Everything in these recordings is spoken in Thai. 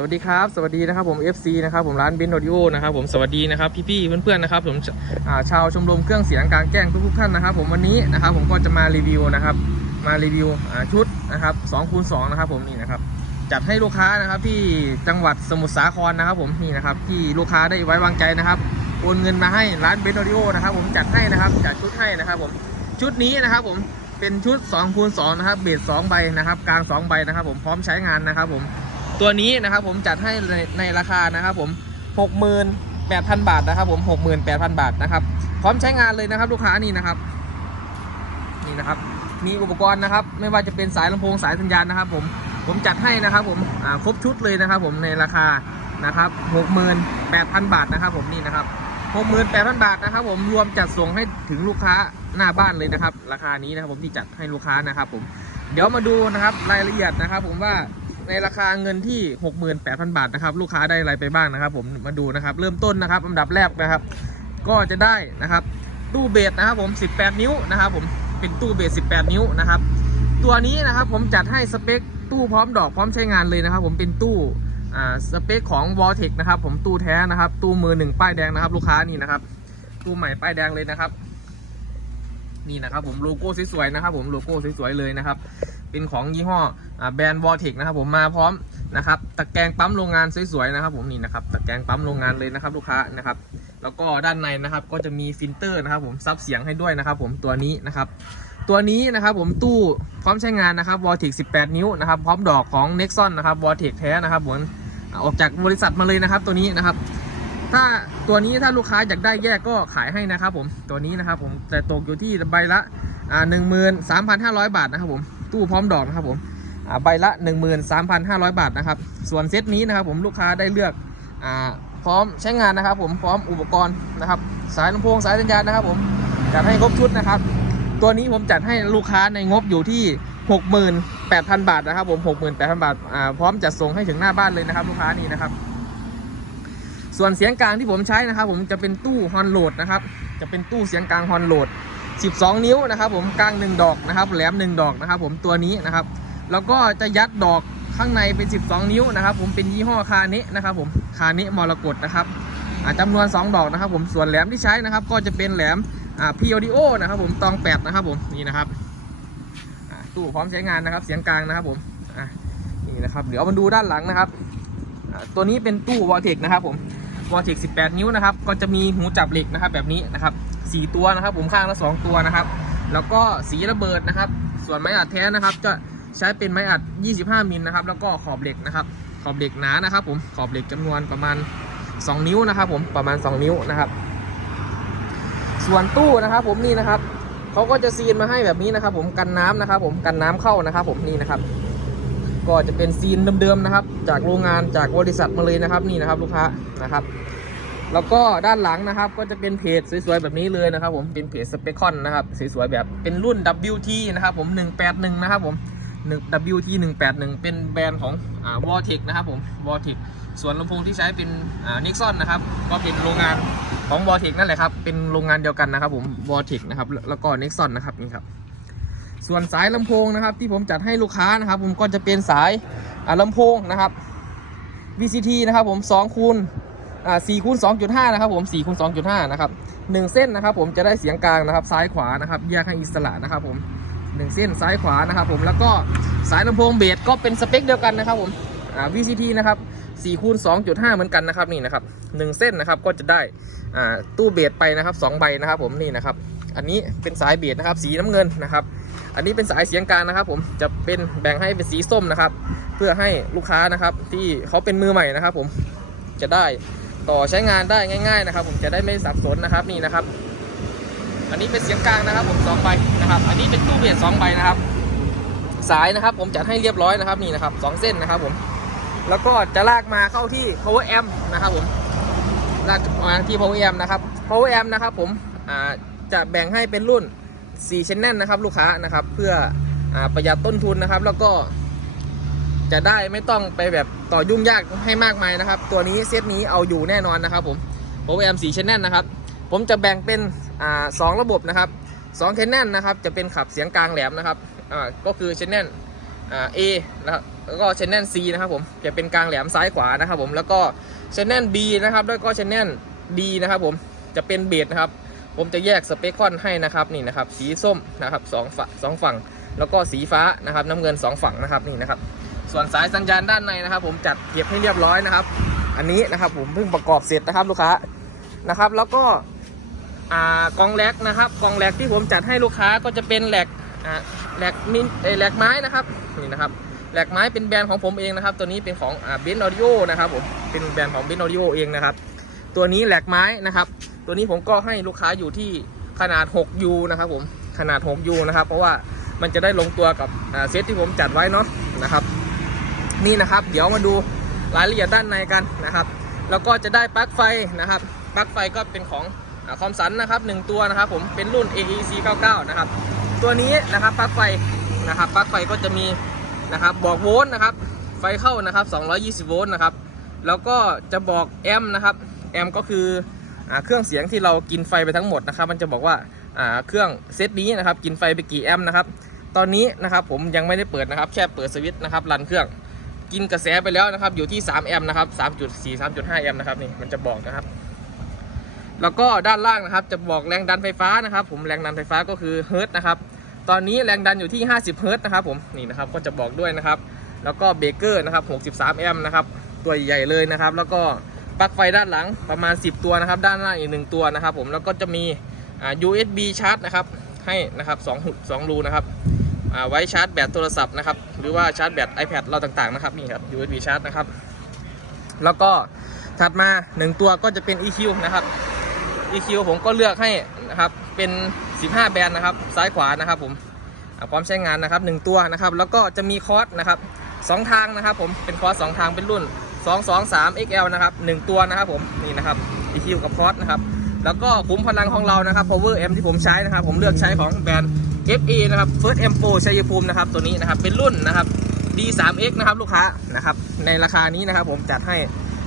สวัสดีครับ สวัสดีนะครับผม FC นะครับผมร้านเบนซ์อดิโอนะครับผมสวัสดีนะครับพี่ๆเพื่อนๆนะครับผมชาวชมรมเครื่องเสียงกลางแจ้งทุกๆท่านนะครับ ผมวันนี้นะครับผมก็จะมารีวิวนะครับมารีวิวชุดนะครับ2คูณ2นะครับผมนี่นะครับจัดให้ลูกค้านะครับที่จังหวัดสมุทรสาครนะครับผมนี่นะครับที่ลูกค้าได้ไว้วางใจนะครับโอนเงินมาให้ร้านเบนซ์ออดิโอนะครับผมจัดให้นะครับจัดชุดให้นะครับผมชุดนี้นะครับผมเป็นชุด2คูณ2นะครับเบส2ใบนะครับกลาง2ใบนะครับผมพร้อมใช้งานนะครับผม ตัวนี้นะครับผมจัดให้ในในราคานะครับผม 68,000 บาทนะครับ ผม 68,000 บาทนะครับ พร้อมใช้งานเลยนะครับลูกค้านี่นะครับ นี่นะครับ มีอุปกรณ์นะครับ ไม่ว่าจะเป็นสายลำโพงสายสัญญาณนะครับ ผมผมจัดให้นะครับ ผมครบชุดเลยนะครับ ผมในราคานะครับ 68,000 บาทนะครับ ผมนี่นะครับ68,000 บาทนะครับ ผมรวมจัดส่งให้ถึงลูกค้าหน้าบ้านเลยนะครับ ราคานี้นะครับ ผมที่จัดให้ลูกค้านะครับ ผมเดี๋ยวมาดูนะครับรายละเอียดนะครับ ผมว่า ในราคาเงินที่ 68,000 บาทนะครับ ลูกค้าได้อะไรไปบ้างนะครับ ผมมาดูนะครับ เริ่มต้นนะครับอันดับแรกนะครับ ก็จะได้นะครับ ตู้เบสนะครับ ผม 18 นิ้วนะครับ ผมเป็นตู้เบส 18 นิ้วนะครับ ตัวนี้นะครับผมจัดให้สเปคตู้พร้อมดอกพร้อมใช้งานเลยนะครับ ผมเป็นตู้อ่าสเปคของ v o l t e c นะครับผมตู้แท้นะครับ ตู้มือหนึ่งป้ายแดงนะครับ ลูกค้านี่นะครับ ตู้ใหม่ป้ายแดงเลยนะครับ นี่นะครับ ผมโลโก้สวยๆนะครับ ผมโลโก้สวยๆเลยนะครับ เป็นของยี่ห้อแบรนด์ v o l t e c นะครับผมมาพร้อมนะครับตะแกรงปั๊มโรงงานสวยๆนะครับ ผมนี่นะครับตะแกรงปั๊มโรงงานเลยนะครับลูกค้านะครับ แล้วก็ด้านในนะครับก็จะมีฟิลเตอร์นะครับ ผมซับเสียงให้ด้วยนะครับ ผมตัวนี้นะครับตัวนี้นะครับผมตู้พร้อมใช้งานนะครับ v o l t e c 18 นิ้วนะครับพร้อมดอกของ Nexon นะครับ v o l t e c แท้นะครับผมอออกจากบริษัทมาเลยนะครับตัวนี้นะครับถ้าตัวนี้ถ้าลูกค้าอยากได้แยกก็ขายให้นะครับผมตัวนี้นะครับผมจะตกอยู่ที่ใบละหนึ่งหมื่นสามพันห้าร้อยบาทนะครับผม ตู้พร้อมดอกนะครับผมใบละหนึ่งหมื่นสามพันห้าร้อยบาทนะครับ ส่วนเซตนี้นะครับผมลูกค้าได้เลือกอพร้อมใช้งานนะครับ ผมพร้อมอุปกรณ์นะครับ สายลำโพงสายสัญญาณนะครับ ผมจัดให้ครบชุดนะครับ ตัวนี้ผมจัดให้ลูกค้าในงบอยู่ที่ 68,000 บาทนะครับ ผม68,000 บาทอ่าพร้อมจัดส่งให้ถึงหน้าบ้านเลยนะครับ ลูกค้านี่นะครับ ส่วนเสียงกลางที่ผมใช้นะครับ ผมจะเป็นตู้ฮอนโหลดนะครับ จะเป็นตู้เสียงกลางฮอนโหลด 12 นิ้วนะครับผมกลาง 1 ดอกนะครับแหลม 1 ดอกนะครับผมตัวนี้นะครับแล้วก็จะยัดดอกข้างในเป็น 12 นิ้วนะครับผมเป็นยี่ห้อคาเนะนะครับผมคาเนะมรกตนะครับอ่าจำนวน 2 ดอกนะครับผมส่วนแหลมที่ใช้นะครับก็จะเป็นแหลมพีออดิโอนะครับผมตอง 8 นะครับผมนี่นะครับตู้พร้อมใช้งานนะครับเสียงกลางนะครับผมนี่นะครับเดี๋ยวมาดูด้านหลังนะครับตัวนี้เป็นตู้วอลเทคนะครับผม วอลเทค18 นิ้วนะครับ ก็จะมีหูจับเหล็กนะครับ แบบนี้นะครับสี่ตัวนะครับ ผมข้างละสองตัวนะครับ แล้วก็สีระเบิดนะครับ ส่วนไม้อัดแท้นะครับ จะใช้เป็นไม้อัด 25 มิลนะครับ แล้วก็ขอบเหล็กนะครับ ขอบเหล็กหนานะครับ ผม ขอบเหล็กจำนวนประมาณ 2 นิ้วนะครับ ผม ประมาณ 2 นิ้วนะครับ ส่วนตู้นะครับ ผมนี่นะครับ เขาก็จะซีนมาให้แบบนี้นะครับ ผม กันน้ำนะครับ ผม กันน้ำเข้านะครับ ผมนี่นะครับ ก็จะเป็นซีนเดิมๆนะครับ จากโรงงานจากบริษัทมาเลยนะครับนี่นะครับลูกค้านะครับ แล้วก็ด้านหลังนะครับ ก็จะเป็นเพจสวยๆแบบนี้เลยนะครับ ผมเป็นเพจสเปคคอนนะครับสวยๆแบบเป็นรุ่น WT นะครับผม 181 นะครับผม1 WT 181 เป็นแบรนด์ของอ่าวอเทคนะครับผม v o l t e c ส่วนลำโพงที่ใช้เป็นอ่านิกซอนนะครับ ก็เป็นโรงงานของ v o l t e c นั่นแหละครับ เป็นโรงงานเดียวกันนะครับผม v o l t e c นะครับ แล้วก็นิกซอนนะครับนี่ครับ ส่วนสายลำโพงนะครับ ที่ผมจัดให้ลูกค้านะครับ ผมก็จะเป็นสายอ่าลำโพงนะครับ VCT นะครับผม2คูณอ่คูณ2.5นะครับผม4คูณ2.5นะครับ1เส้นนะครับ ผมจะได้เสียงกลางนะครับ ซ้ายขวานะครับแยกให้อิสระนะครับ ผม1เส้นซ้ายขวานะครับ ผมแล้วก็สายลำโพงเบสก็เป็นสเปคเดียวกันนะครับ ผมอ่า VCT นะครับ4คูณ2.5เหมือนกันนะครับนี่นะครับ1เส้นนะครับก็จะได้อ่าตู้เบสไปนะครับ2ใบนะครับ ผมนี่นะครับ อันนี้เป็นสายเบสนะครับ สีน้ำเงินนะครับ อันนี้เป็นสายเสียงกลางนะครับ ผมจะเป็นแบ่งให้เป็นสีส้มนะครับ เพื่อให้ลูกค้านะครับที่เขาเป็นมือใหม่นะครับ ผมจะได้ต่อใช้งานได้ง่าย ๆนะครับ ผมจะได้ไม่สับสนนะครับนี่นะครับ อันนี้เป็นเสียงกลางนะครับ ผมสองใบนะครับ อันนี้เป็นตู้เบสสองใบนะครับ สายนะครับ ผมจัดให้เรียบร้อยนะครับนี่นะครับสองเส้นนะครับ ผมแล้วก็จะลากมาเข้าที่ power amp นะครับ ผมลากมาที่ power amp นะครับ power amp นะครับ ผมจะแบ่งให้เป็นรุ่น 4 channel นะครับลูกค้านะครับ เพื่ออประหยัดต้นทุนนะครับ แล้วก็จะได้ไม่ต้องไปแบบต่อยุ่งยากให้มากมายนะครับ ตัวนี้เซตนี้เอาอยู่แน่นอนนะครับผม Power Amp 4 Channel นะครับ ผมจะแบ่งเป็นอ่าสองระบบนะครับ2 Channel นนะครับ จะเป็นขับเสียงกลางแหลมนะครับอ่าก็คือ Channel อ่า A นะครับแล้วก็ชันแนล C นะครับผมจะเป็นกลางแหลมซ้ายขวานะครับ ผมแล้วก็ชันแนล B นะครับแล้วก็ชันแนล D นะครับผมจะเป็นเบสนะครับ ผมจะแยกสเปคคอนให้นะครับนี่นะครับสีส้มนะครับสองฝั่งสองฝั่ง แล้วก็สีฟ้านะครับน้ำเงินสองฝั่งนะครับนี่นะครับส่วนสายสัญญาณด้านในนะครับ ผมจัดเก็บให้เรียบร้อยนะครับ อันนี้นะครับผมเพิ่งประกอบเสร็จนะครับลูกค้านะครับ แล้วก็อ่ากองแลกนะครับกองแลกที่ผมจัดให้ลูกค้าก็จะเป็นแหลกแหลกมินแหลกไม้นะครับนี่นะครับแหลกไม้เป็นแบรนด์ของผมเองนะครับ ตัวนี้เป็นของเบนออดิโอนะครับผมเป็นแบรนด์ของเบนออดิโอเองนะครับ ตัวนี้แหลกไม้นะครับ ตัวนี้ผมก็ให้ลูกค้าอยู่ที่ขนาด 6U นะครับผมขนาด 6U นะครับ เพราะว่ามันจะได้ลงตัวกับเซตที่ผมจัดไว้เนาะนะครับ นี่นะครับ เดี๋ยวมาดูรายละเอียดด้านในกันนะครับ แล้วก็จะได้ปลั๊กไฟนะครับปลั๊กไฟก็เป็นของคอมสันนะครับหนึ่งตัวนะครับ ผมเป็นรุ่น AEC 99 นะครับ ตัวนี้นะครับปลั๊กไฟนะครับปลั๊กไฟก็จะมีนะครับบอกโวลต์นะครับ ไฟเข้านะครับ 220 โวลต์นะครับ แล้วก็จะบอกแอมป์นะครับ แอมป์ก็คือ เครื่องเสียงที่เรากินไฟไปทั้งหมดนะครับ มันจะบอกว่าเครื่องเซตนี้นะครับกินไฟไปกี่แอมป์นะครับตอนนี้นะครับผมยังไม่ได้เปิดนะครับแค่เปิดสวิตช์นะครับรันเครื่องกินกระแสไปแล้วนะครับอยู่ที่3แอมป์นะครับ3.4 3.5แอมป์นะครับนี่มันจะบอกนะครับ แล้วก็ด้านล่างนะครับจะบอกแรงดันไฟฟ้านะครับ ผมแรงดันไฟฟ้าก็คือเฮิร์ตนะครับตอนนี้แรงดันอยู่ที่ 50เฮิร์ตนะครับผมนี่นะครับก็จะบอกด้วยนะครับ แล้วก็เบรกเกอร์นะครับ63แอมป์นะครับตัวใหญ่เลยนะครับ แล้วก็ ปลั๊กไฟด้านหลังประมาณ 10 ตัวนะครับ ด้านล่างอีก 1 ตัวนะครับ ผมแล้วก็จะมีอ่า USB ชาร์จนะครับให้นะครับ2หุ2รูนะครับอ่าไว้ชาร์จแบตโทรศัพท์นะครับหรือว่าชาร์จแบต iPad เราต่างๆนะครับนี่ครับ USB ชาร์จนะครับ แล้วก็ถัดมา 1 ตัวก็จะเป็น EQ นะครับ EQ ผมก็เลือกให้นะครับเป็น 15 แบนนะครับซ้ายขวานะครับผมพร้อมใช้งานนะครับ 1 ตัวนะครับ แล้วก็จะมีคอร์สนะครับสองทางนะครับ ผมเป็นคอร์สสองทางเป็นรุ่น 223 XL นะครับ 1 ตัวนะครับผมนี่นะครับ EQ กับคอร์สนะครับ แล้วก็คุ้มพลังของเรานะครับ power amp ที่ผมใช้นะครับ ผมเลือกใช้ของแบรนด์ FA นะครับ First M Pro ชัยภูมินะครับตัวนี้นะครับเป็นรุ่นนะครับ D3X นะครับลูกค้านะครับในราคานี้นะครับผมจัดให้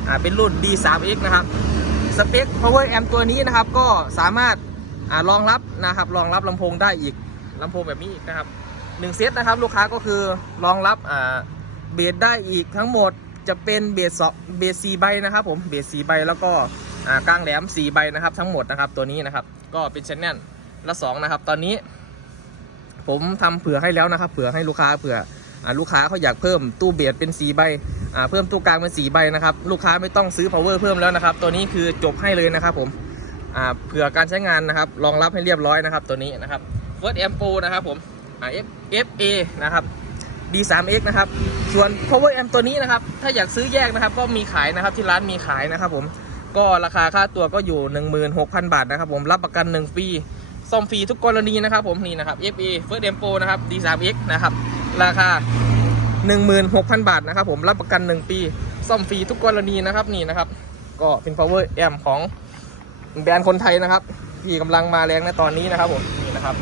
อ่าเป็นรุ่น D3X นะครับสเปค power amp ตัวนี้นะครับก็สามารถอ่ารองรับนะครับรองรับลำโพงได้อีกลำโพงแบบนี้อีกนะครับหนึ่งเซตนะครับลูกค้าก็คือรองรับอ่าเบสได้อีกทั้งหมด จะเป็นเบสสองเบสสี่ใบนะครับผมเบสสี่ใบแล้วก็กลางแหลมสี่ใบนะครับทั้งหมดนะครับตัวนี้นะครับก็เป็นชั้นแนลละสองนะครับตอนนี้ ผมทำเผื่อให้แล้วนะครับ เผื่อให้ลูกค้าเผื่ออลูกค้าเขาอยากเพิ่มตู้เบสเป็นสีใบเพิ่มตู้กลางเป็นสีใบนะครับลูกค้าไม่ต้องซื้อ power เพิ่มแล้วนะครับ ตัวนี้คือจบให้เลยนะครับผมเผื่อการใช้งานนะครับรองรับให้เรียบร้อยนะครับตัวนี้นะครับ First Amp Pro นะครับผมอ่า F FA นะครับ D3X นะครับ ส่วน power amp ตัวนี้นะครับ ถ้าอยากซื้อแยกนะครับ ก็มีขายนะครับที่ร้านมีขายนะครับ ผม ก็ราคาค่าตัวก็อยู่ 16,000 บาทนะครับ ผมรับประกัน 1 ปีซ่อมฟรีทุกกรณีนะครับผมนี่นะครับ FA First Amp Pro นะครับ D3X นะครับราคา 16,000 บาทนะครับ ผมรับประกัน 1 ปีซ่อมฟรีทุกกรณีนะครับนี่นะครับ ก็เป็น power amp ของแบรนด์คนไทยนะครับ ที่กำลังมาแรงในตอนนี้นะครับผมนี่นะครับ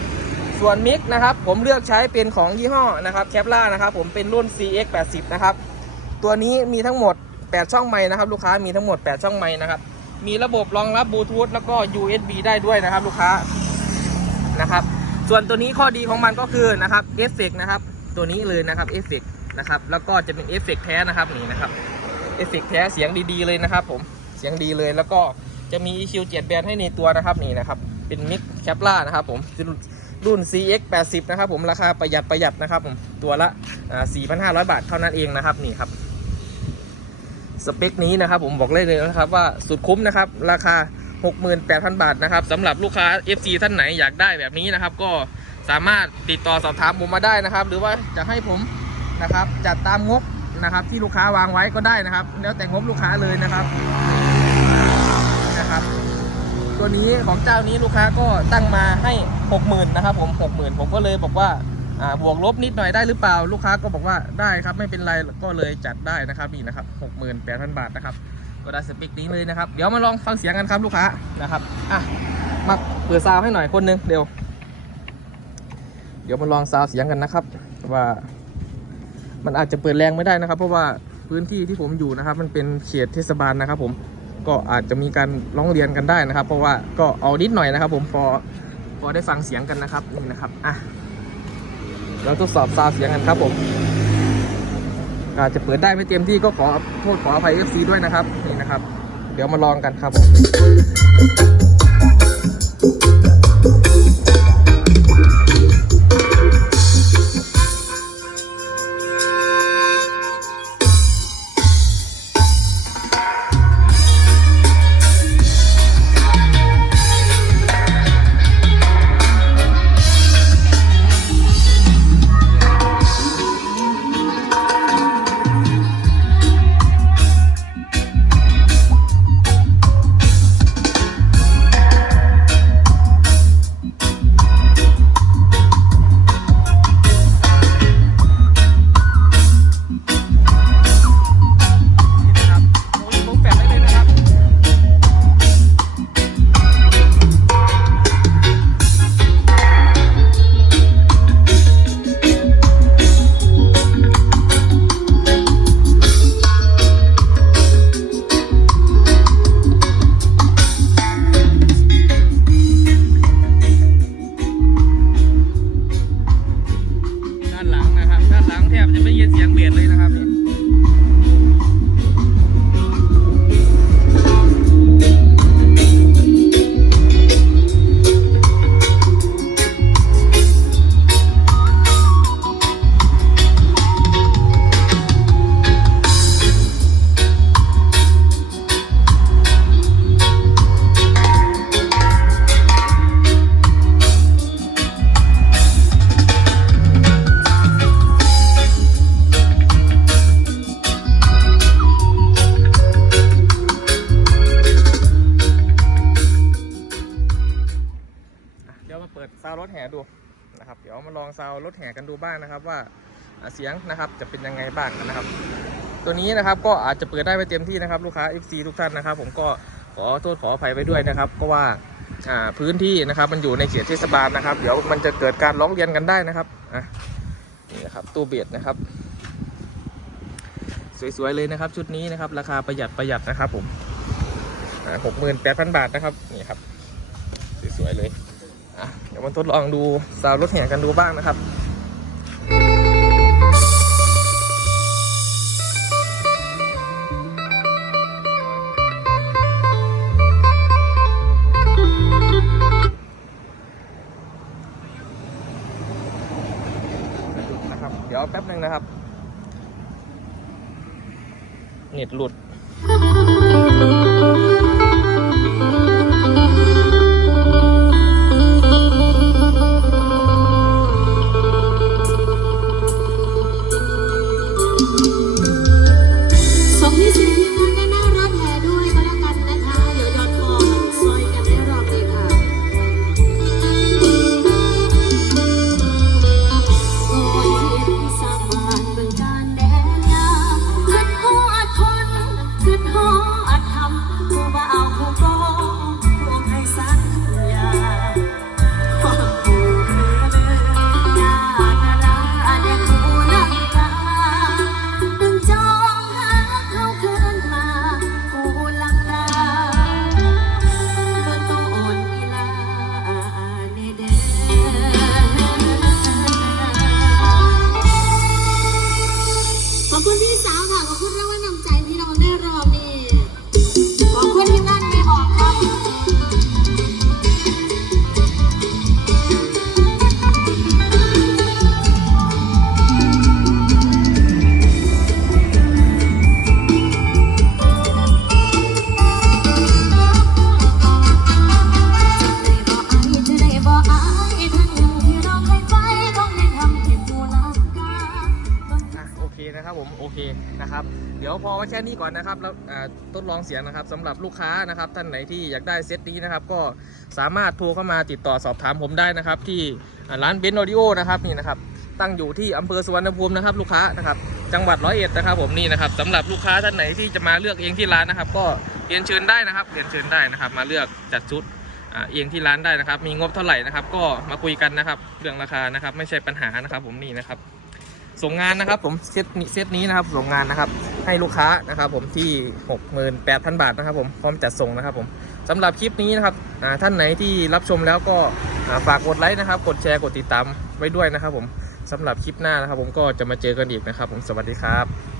ส่วนมิกนะครับผมเลือกใช้เป็นของยี่ห้อนะครับแคปล่านะครับผมเป็นรุ่น CX 80นะครับตัวนี้มีทั้งหมด 8 ช่องไม้นะครับลูกค้ามีทั้งหมด 8 ช่องไม้นะครับมีระบบรองรับบลูทูธแล้วก็ USB ได้ด้วยนะครับลูกค้านะครับส่วนตัวนี้ข้อดีของมันก็คือนะครับเอฟเฟกนะครับตัวนี้เลยนะครับเอฟเฟกนะครับแล้วก็จะเป็นเอฟเฟกแท้นะครับนี่นะครับเอฟเฟกแท้เสียงดีๆเลยนะครับผมเสียงดีเลยแล้วก็จะมี EQ 7แบนให้ในตัวนะครับนี่นะครับเป็นมิกแคปล่านะครับผม รุ่น CX 80นะครับผมราคาประหยัดประหยัดนะครับผมตัวละอ่า4,500 บาทเท่านั้นเองนะครับนี่ครับสเปคนี้นะครับผมบอกเลยเลยนะครับว่าสุดคุ้มนะครับราคา 68,000 บาทนะครับสำหรับลูกค้า FC ท่านไหนอยากได้แบบนี้นะครับ ก็สามารถติดต่อสอบถามผมมาได้นะครับ หรือว่าจะให้ผมนะครับจัดตามงบนะครับที่ลูกค้าวางไว้ก็ได้นะครับ แล้วแต่งบลูกค้าเลยนะครับ ตัวนี้ของเจ้านี้ลูกค้าก็ตั้งมาให้60,000นะครับผม60,000ผมก็เลยบอกว่าบวกลบนิดหน่อยได้หรือเปล่าลูกค้าก็บอกว่าได้ครับไม่เป็นไรก็เลยจัดได้นะครับนี่นะครับ68,000 บาทนะครับก็ได้สเปคนี้เลยนะครับ เดี๋ยวมาลองฟังเสียงกันครับลูกค้านะครับอะมาเปิดซาวให้หน่อยคนหนึงเร็วเดี๋ยวมาลองซาวเสียงกันนะครับ ว่า มันอาจจะเปิดแรงไม่ได้นะครับ เพราะว่าพื้นที่ที่ผมอยู่นะครับ มันเป็นเขตเทศบาลนะครับผม ก็อาจจะมีการร้องเรียนกันได้นะครับ เพราะว่าก็เอานิดหน่อยนะครับ ผมพอพอได้ฟังเสียงกันนะครับนี่นะครับอะเราทดสอบซาวเสียงกันครับผมอาจจะเปิดได้ไม่เต็มที่ก็ขอโทษขออภัย FC ด้วยนะครับนี่นะครับ เดี๋ยวมาลองกันครับผม ดูนะครับ เดี๋ยวมาลองซาวรถแห่กันดูบ้างนะครับ ว่าเสียงนะครับจะเป็นยังไงบ้างนะครับ ตัวนี้นะครับก็อาจจะเปิดได้ไม่เต็มที่นะครับลูกค้า FC ทุกท่านนะครับ ผมก็ขอโทษขออภัยไปด้วยนะครับ ก็ว่าพื้นที่นะครับมันอยู่ในเขตเทศบาลนะครับ เดี๋ยวมันจะเกิดการร้องเรียนกันได้นะครับอะนี่นะครับตู้เบียดนะครับ สวยๆเลยนะครับ ชุดนี้นะครับ ราคาประหยัดประหยัดนะครับผมหกหมื่นแปดพันบาทนะครับนี่ครับสวยๆเลย ดี๋ยวมาทดลองดูซาวรถแห่กันดูบ้างนะครับนะครับ เดี๋ยวแป๊บหนึ่งนะครับ เน็ตหลุด นะครับ เดี๋ยวพอไว้แค่นี้ก่อนนะครับแล้วทดลองเสียงนะครับสำหรับลูกค้านะครับ ท่านไหนที่อยากได้เซตนี้นะครับ ก็สามารถโทรเข้ามาติดต่อสอบถามผมได้นะครับ ที่ร้านเบนออดิโอนะครับนี่นะครับ ตั้งอยู่ที่อำเภอสุวรรณภูมินะครับ ลูกค้านะครับ จังหวัดร้อยเอ็ดนะครับ ผมนี่นะครับสำหรับลูกค้าท่านไหนที่จะมาเลือกเองที่ร้านนะครับ ก็เรียนเชิญได้นะครับเรียนเชิญได้นะครับ มาเลือกจัดชุดเองที่ร้านได้นะครับ มีงบเท่าไหร่นะครับ ก็มาคุยกันนะครับ เรื่องราคานะครับ ไม่ใช่ปัญหานะครับ ผมนี่นะครับ ส่งงานนะครับผมเซตนี้เซตนี้นะครับส่งงานนะครับให้ลูกค้านะครับผมที่ 68,000 บาทนะครับผมพร้อมจัดส่งนะครับผมสำหรับคลิปนี้นะครับท่านไหนที่รับชมแล้วก็ฝากกดไลค์นะครับ กดแชร์กดติดตามไว้ด้วยนะครับผมสำหรับคลิปหน้านะครับ ผมก็จะมาเจอกันอีกนะครับ ผมสวัสดีครับ